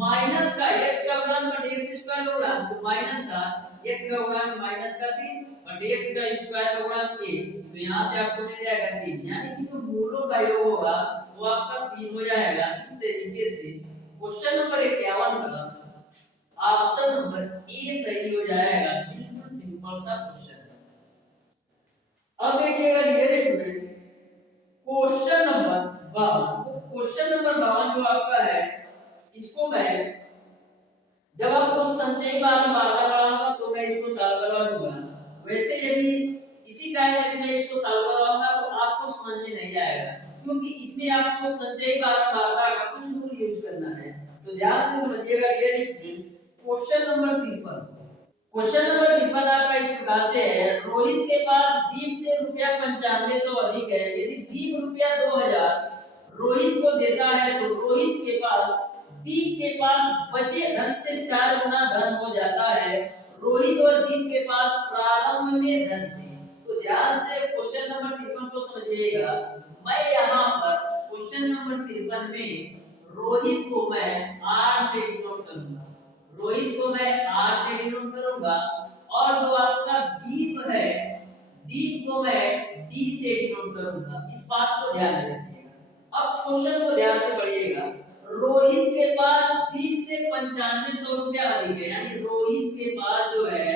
माइनस का x का गुणन बटे x स्क्वायर का गुणन, तो माइनस का x का गुणन माइनस का 3 बटे x का स्क्वायर का गुणन 1, तो यहाँ से आपको मिल जाएगा 3, यानी कि जो मूलों का योग होगा वो आपका 3 हो जाएगा। इस तरीके से क्वेश्चन नंबर 51 का ऑप्शन नंबर ए सही हो जाएगा, बिल्कुल सिंपल सा क्वेश्चन है। अब देखिएगा डियर स्टूडेंट क्वेश्चन नंबर 52, तो क्वेश्चन नंबर 52 जो आपका है इसको मैं जब आपको संचयी बारंबारता कराऊंगा तो मैं इसको सॉल्व करवा दूंगा, वैसे यदि इसी टाइम यदि मैं इसको सॉल्व करवाऊंगा तो आपको समझ में नहीं आएगा, क्योंकि इसमें आपको संचयी बारंबारता का कुछ रूल यूज करना है। तो ध्यान से समझिएगा dear student question number 53, question number 53 आपका इस प्रकार से है, रोहित के पास दीप से रुपया 9500 अधिक है, यदि दीप रुपया 2000 रोहित को देता है तो रोहित के पास दीप के पास बचे धन से 4 गुना धन हो जाता है, रोहित और दीप के पास प्रारंभ में धन थे। तो ध्यान से क्वेश्चन नंबर 53 को समझिएगा। मैं यहाँ पर क्वेश्चन नंबर 53 में रोहित को मैं r से डिनोट करूंगा, रोहित को मैं r से डिनोट करूंगा, और जो आपका दीप है दीप को मैं d से डिनोट करूंगा। इस बात को ध्यान में रखिएगा। अब क्वेश्चन को ध्यान से पढ़िएगा, रोहित के पास दीप से 9500 रुपया अधिक है, यानी रोहित के पास जो है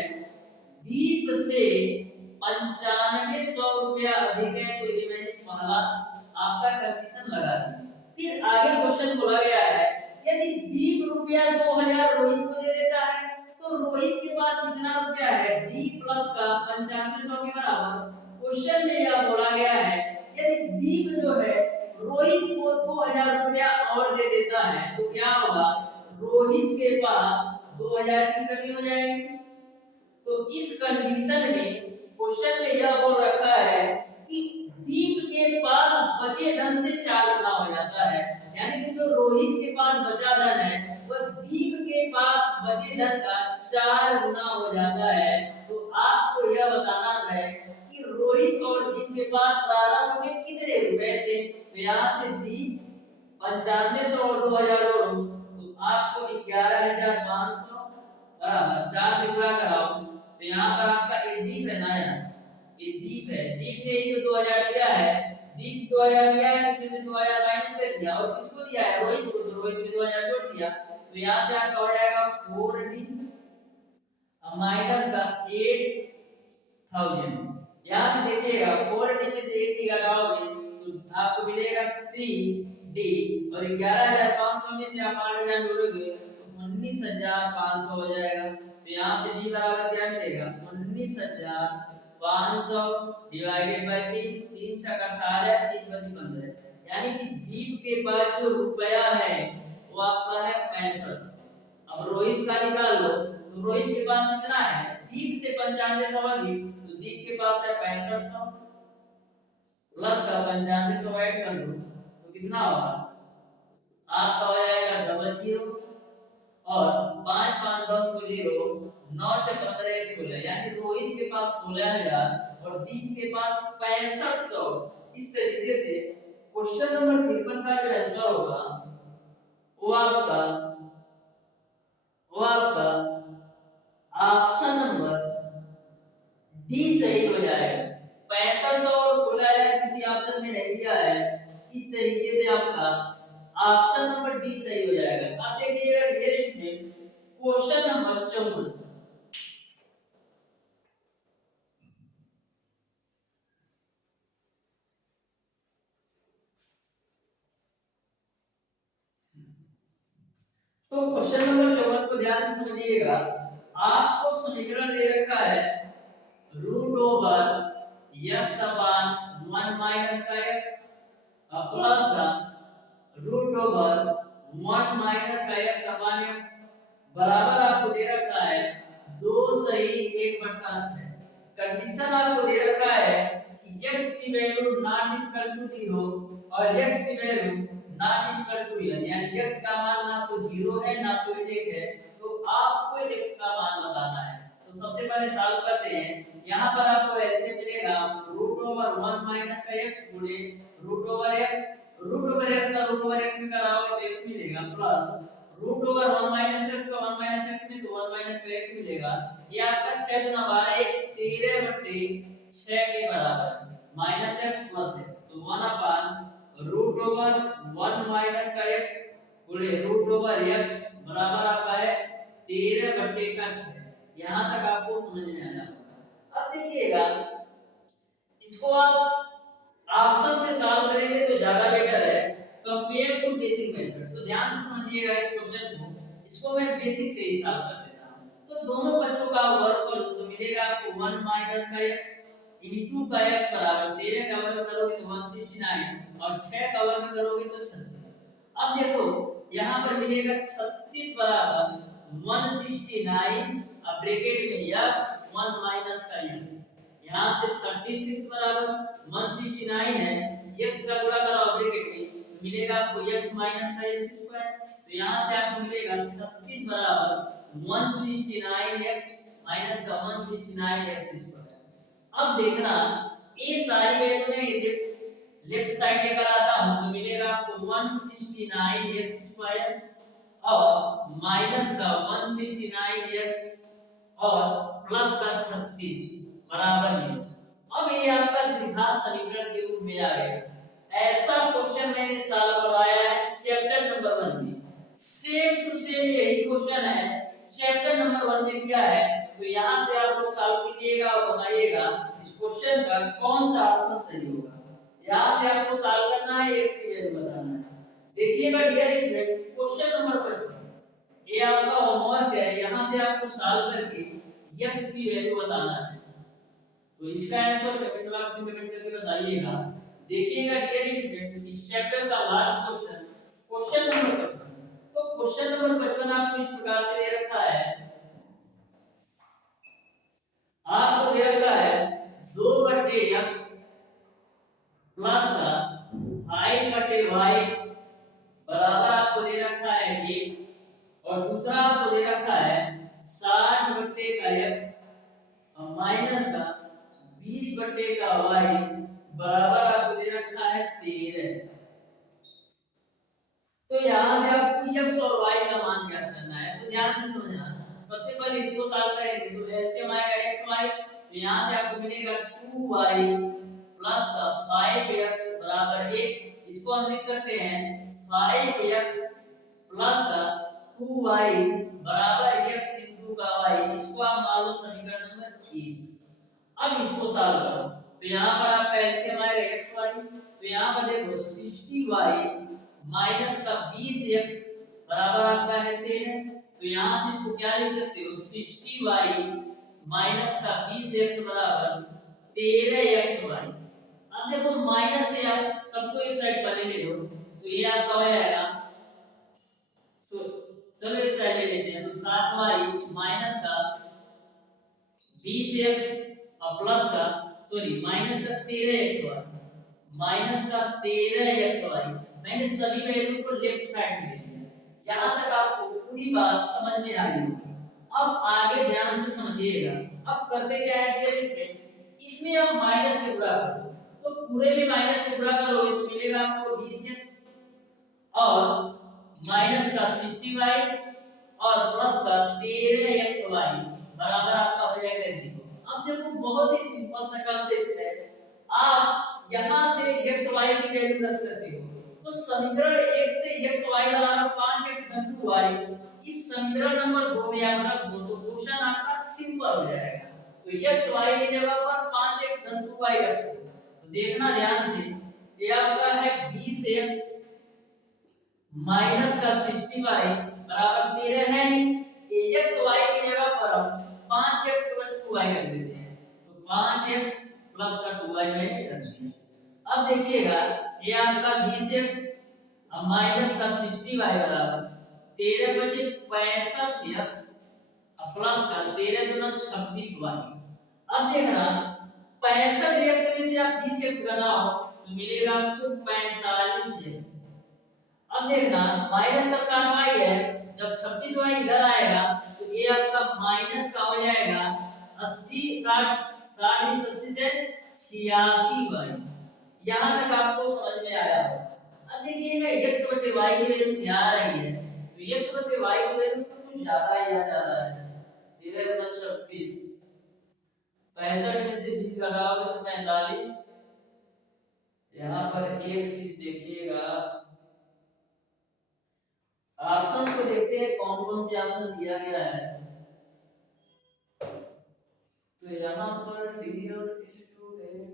दीप से 9500 रुपया अधिक है, तो ये मैंने पहला आपका कंडीशन लगा दी। फिर आगे क्वेश्चन बोला गया है यदि दीप रुपया 2000 रोहित को दे देता है तो रोहित के पास कितना रुपया है, दीप प्लस का 9500 के बराबर। क्वेश्चन में यह बोला गया है यदि दीप जो है रोहित को 2000 रुपया और दे देता है तो क्या होगा, रोहित के पास 2000 की कमी हो जाएगी। तो इस कंडीशन में क्वेश्चन में यह बोल रखा है कि दीप के पास बचे धन से 4 गुना हो जाता है, यानी कि जो रोहित के पास बचा धन है वह दीप के पास बचे धन का 4 गुना हो जाता है। तो आपको यह बताना है कि रोहित और दीप के पास प्रारंभ में कितने रुपए थे, तो यहाँ से दीप 9500 और 2000 जोड़ो तो आपको 11500 बराबर 4 से गुणा कराओ, तो यहाँ पर आपका एक दीप है ना, ये दीप है, दीप ने ही तो 2000 दिया है, दीप 2000 दिया है, इसमें से 2000 माइनस कर दिया, और किसको दिया है रोहित को, तो रोहित में 2000 जोड़ दिया, तो यहाँ से आपका हो जाएगा 4d माइनस का 8000। यहाँ से देखिएगा 4d में से 80 घटाओगे तो आपको मिलेगा 3d, और 11500 में से आप 8000 जोड़ोगे तो 19500 हो जाएगा। तो यहाँ से d बराबर क्या मिलेगा 19500 डिवाइडेड बाय 3, 3 छक 18, 3 बची 15, यानी कि दीप के पास जो रुपया है वो आपका है 6500। अब रोहित का निकाल लो, तो रोहित के पास कितना है, दीप से 9500 अधिक, तो दीप के पास है 6500 प्लस का 9500 ऐड कर दो तो कितना होगा आपका हो जाएगा डबल 0 और 5 5 10 को 0, 9 6 15 1 16, यानी रोहित के पास 16,000 और दीप के पास 6500। इस तरीके से क्वेश्चन नंबर 53 का जो आंसर होगा वो आपका ऑप्शन नंबर डी सही हो जाएगा। 6500 और 16,000 किसी ऑप्शन में नहीं दिया है, इस तरीके से आपका ऑप्शन नंबर डी सही हो जाएगा। अब देखिएगा डियर स्टूडेंट क्वेश्चन नंबर 54। तो क्वेश्चन नंबर 54 को ध्यान से समझिएगा। आपको समीकरण दे रखा है रूट ओवर x अपान 1 माइनस का x प्लस का रूट ओवर 1 माइनस का x अपान x बराबर आपको दे रखा है 2 सही 1/6। कंडीशन आपको दे रखा है कि x की वैल्यू नॉट इक्वल टू 0 और x की वैल्यू नॉट इक्वल टू 1, यानी x का मान ना तो 0 है ना तो 1 है, तो आपको x का मान बताना है। तो सबसे पहले सॉल्व करते हैं। यहाँ पर आपको ऐसे मिलेगा रूट ओवर 1 माइनस का x गुणे root over x, root over x का रूट ओवर x में कराओगे तो x मिलेगा plus root over 1 minus x का 1 माइनस x में तो 1 माइनस का x मिलेगा। ये आपका 6 गुना 12 13/6 के बराबर माइनस x प्लस x, तो 1 अपान रूट ओवर 1 माइनस का x गुणे रूट ओवर x बराबर आपका है 13/6। यहां तक आपको समझ में आया होगा। अब देखिएगा इसको आप ऑप्शन से सॉल्व करेंगे तो ज्यादा बेटर है कंपेयर टू बेसिक मेथड। तो ध्यान से समझिएगा इस क्वेश्चन को, इसको मैं बेसिक से ही सॉल्व कर देता हूं। तो दोनों बच्चों का वर्ग कर दो तो मिलेगा आपको 1 माइनस का x इनटू का x बराबर 13 का वर्ग करोगे तो 169 और 6 का वर्ग करोगे तो 36। अब देखो यहां पर मिलेगा 36 बराबर 169 अब ब्रैकेट में x 1 माइनस का x, यहां से 36 बराबर 169 है, x का गुणा कराओ ब्रैकेट में तो मिलेगा आपको x माइनस का x स्क्वायर, तो यहां से आपको मिलेगा 36 बराबर 169x माइनस का 169x स्क्वायर। अब देखना ये सारी वैल्यू में लेफ्ट साइड लेकर आता हूं तो मिलेगा आपको 169x स्क्वायर और माइनस का 169x और प्लस का 36 बराबर 0। अब ये आपका द्विघात समीकरण के रूप में आ गया। ऐसा क्वेश्चन मैंने सॉल्व करवाया है चैप्टर नंबर 1 में, सेम टू सेम यही क्वेश्चन है चैप्टर नंबर 1 में किया है। तो यहां से आप लोग सॉल्व कीजिएगा और बताइएगा इस क्वेश्चन का कौन सा ऑप्शन सही होगा। यहां से आपको सॉल्व करना है, x की वैल्यू बताना है। देखिएगा डियर स्टूडेंट क्वेश्चन नंबर 55 ये आपका होमवर्क है, यहां से आपको सॉल्व करके x की वैल्यू बताना है। तो इसका आंसर कमेंट बॉक्स में कमेंट करके बताइएगा। देखिएगा डियर स्टूडेंट इस चैप्टर का लास्ट क्वेश्चन क्वेश्चन नंबर 55। तो क्वेश्चन नंबर 55 आपको इस प्रकार से दे रखा है, आपको दे रखा है 2/x प्लस का 5/y बराबर आपको दे रखा है 1 और दूसरा आपको दे रखा है 60/x और माइनस का 20/y बराबर आपको दे रखा है 13। तो यहां से आपको x और y का मान ज्ञात करना है। तो ध्यान से समझना, सबसे पहले इसको सॉल्व करेंगे तो एलसीएम आएगा xy, तो यहां से आपको मिलेगा 2y प्लस का 5x बराबर 1। इसको हम लिख सकते हैं 5x प्लस का 2y बराबर x इनटू का y, इसको आप मान लो समीकरण नंबर 1। अब इसको सॉल्व करो तो यहां पर आपका एलसीएम आएगा xy, तो यहां पर देखो 60y माइनस का 20x बराबर आपका है 13। तो यहां से इसको क्या लिख सकते हो 60y माइनस का 20x बराबर 13xy। अब देखो माइनस से आप सबको एक साइड पर ले लो तो ये आपका हो जाएगा, चलो एक साइड ले लेते हैं तो 7y माइनस का 20x और प्लस का माइनस का 13xy माइनस का 13xy। मैंने सभी वैल्यू को लेफ्ट साइड में ले लिया। यहाँ तक आपको पूरी बात समझ में आई होगी। अब आगे ध्यान से समझिएगा। अब करते क्या है डियर स्टूडेंट, इसमें आप माइनस से गुणा करो, तो पूरे में माइनस से गुणा करोगे तो मिलेगा आपको 20x और माइनस का 60y और प्लस का 13xy बराबर आपका हो जाएगा 0। अब देखो बहुत ही सिंपल सा कांसेप्ट है। आप यहां से xy की वैल्यू रख सकते हो। तो समीकरण 1 से xy बराबर 5x घन 2y, इस समीकरण नंबर 2 में आप रख दो तो क्वेश्चन आपका सिंपल हो जाएगा। तो xy की जगह पर 5x घन 2y रखो। तो देखना ध्यान से, ये आपका है 20x माइनस का 60y बराबर 13 है। ax y की जगह पर हम 5x प्लस 2y रख देते हैं, तो 5x प्लस का 2y में रख दिया। अब देखिएगा ये आपका 20x माइनस का 60y बराबर 13 बचे 65x प्लस का 13 दूना 26y। अब देखना 65x में से आप 20x घटाओ तो मिलेगा आपको 45x। अब देखना माइनस का 60y है, जब 26y इधर आएगा तो ये आपका माइनस का हो जाएगा 80 60 20 80 से 86y। यहां तक आपको समझ में आया हो। अब देखिएगा x बटे y की वैल्यू क्या आ रही है, तो x बटे y की वैल्यू तो कुछ ज्यादा ही आ जा रहा है। 13 गुना 26, 65 में से 20 घटाओगे तो 45। यहाँ पर एक चीज देखिएगा, ऑप्शन को देखते हैं कौन कौन से ऑप्शन दिया गया है। तो यहाँ पर डियर स्टूडेंट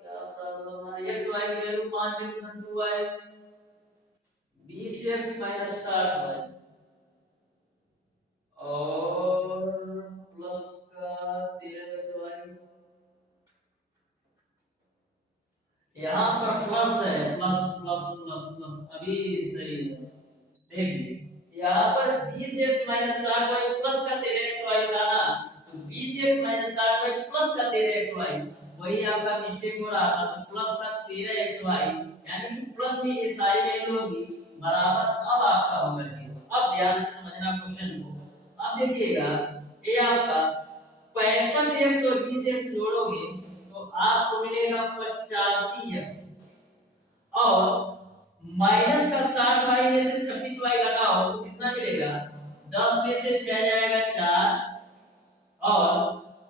क्या प्रॉब्लम है, x y की वैल्यू 5x घन 2y 20x माइनस 60y और प्लस का 13xy। यहाँ पर प्लस है, प्लस प्लस प्लस प्लस अभी सही है। देखिए यहाँ पर 20x माइनस 60y प्लस का 13xy था ना, तो 20x माइनस 60y प्लस का 13xy वही आपका मिस्टेक हो रहा था, तो प्लस का 13xy यानी कि प्लस में ये सारी वैल्यू होगी बराबर अब आपका होगा 0। अब ध्यान से समझना क्वेश्चन को। अब देखिएगा ये आपका 65x और 20x जोड़ोगे तो आपको मिलेगा 85x और माइनस का 60y में से 26y घटाओ तो कितना मिलेगा, 10 में से 6 जाएगा 4 और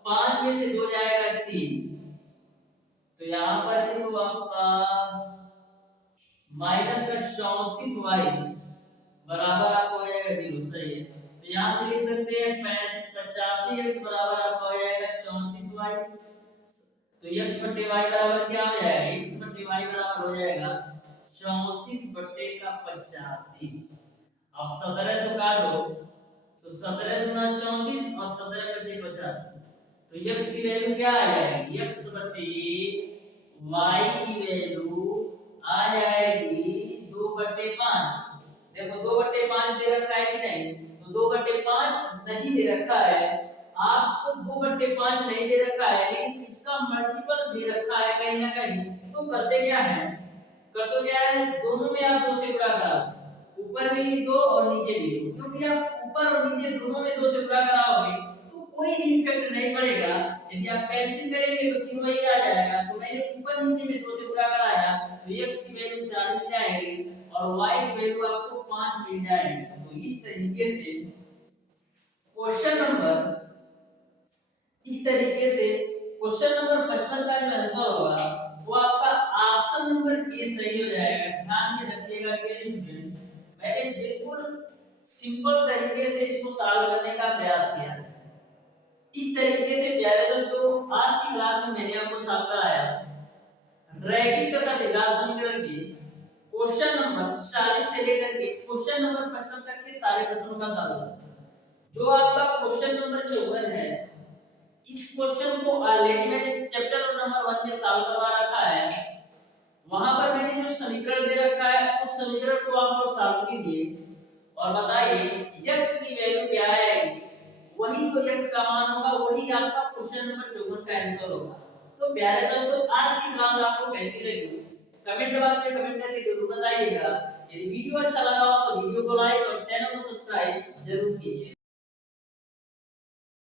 5 में से 2 जाएगा 3। तो यहाँ पर भी तो आपका माइनस का 34y बराबर आपको हो जाएगा 0। सही है, तो यहाँ से लिख सकते हैं 85x बराबर आपका हो जाएगा 34y। तो x बटे y बराबर क्या हो जाएगा, x बटे y बराबर हो जाएगा 34 बटे का 85। अब 17 से काटो तो 17 दूना 34 और 17 बचे 85, तो x की वैल्यू क्या आ जाएगी, x बटे y की वैल्यू आ जाएगी 2/5। देखो 2/5 दे रखा है कि नहीं, तो 2/5 नहीं दे रखा है, आपको 2/5 नहीं दे रखा है लेकिन इसका मल्टीपल दे रखा है कहीं ना कहीं। तो करते क्या है, कर तो क्या है, दोनों में आप 2 से गुणा कराओ, ऊपर भी 2 और नीचे भी 2, क्योंकि आप ऊपर और नीचे दोनों में 2 से गुणा कराओगे तो कोई भी इफेक्ट नहीं पड़ेगा। यदि आप कैंसिल करेंगे तो फिर वही आ जाएगा। तो मैंने ऊपर नीचे में 2 से गुणा कराया तो x की वैल्यू 4 मिल जाएगी और y की वैल्यू आपको 5 मिल जाएगी। तो इस तरीके से क्वेश्चन नंबर 55 का जो आंसर होगा वो आपका ऑप्शन नंबर ए सही हो जाएगा। ध्यान में रखिएगा डियर स्टूडेंट, मैंने बिल्कुल सिंपल तरीके से इसको सॉल्व करने का प्रयास किया है। इस तरीके से प्यारे दोस्तों आज की क्लास में मैंने आपको सॉल्व कराया रैखिक तथा द्विघात समीकरण के क्वेश्चन नंबर 40 से लेकर के क्वेश्चन नंबर 55 तक के सारे प्रश्नों का सॉल्यूशन। जो आपका क्वेश्चन नंबर 54 है, इस क्वेश्चन को ऑलरेडी मैंने चैप्टर नंबर 1 में सॉल्व करवा रखा है। वहां पर मैंने जो समीकरण दे रखा है उस समीकरण को आप लोग सॉल्व कीजिए और बताइए x की वैल्यू क्या आएगी, वही जो x का मान होगा वही आपका क्वेश्चन नंबर 54 का आंसर होगा। तो प्यारे दोस्तों आज की क्लास आपको कैसी लगी कमेंट बॉक्स में कमेंट करके जरूर बताइएगा। यदि वीडियो अच्छा लगा हो तो वीडियो को लाइक और चैनल को सब्सक्राइब जरूर कीजिए।